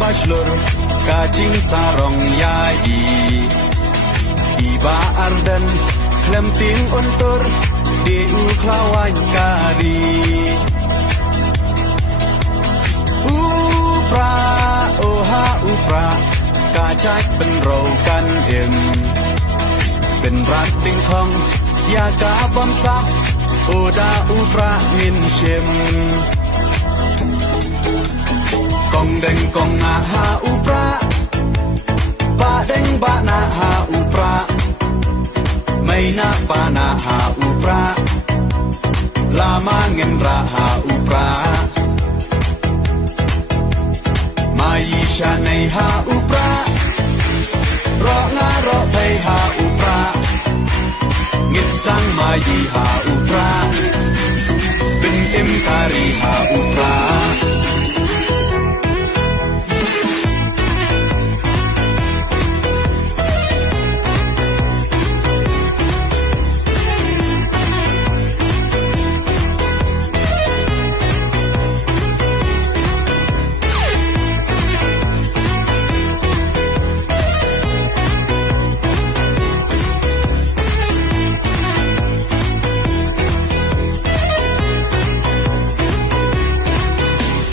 bachelor kacing sarong yai iba ardan klemting untur du klawan kari upra oha upra kacakเป็นเรากันเป็นรักติงทองยากาบอมซักโอดาอุปราหินเชมกองเด้งกองนาหาอุปราบะเด้งบะนาหาอุปราไม่นาปานาหาอุปราลามาเงินราหาอุปรามายิชาในหาอุปรารองารอไปหาอุปราเงินสังมายีหาอุปราเป็นเอ็มการีหาอุปรา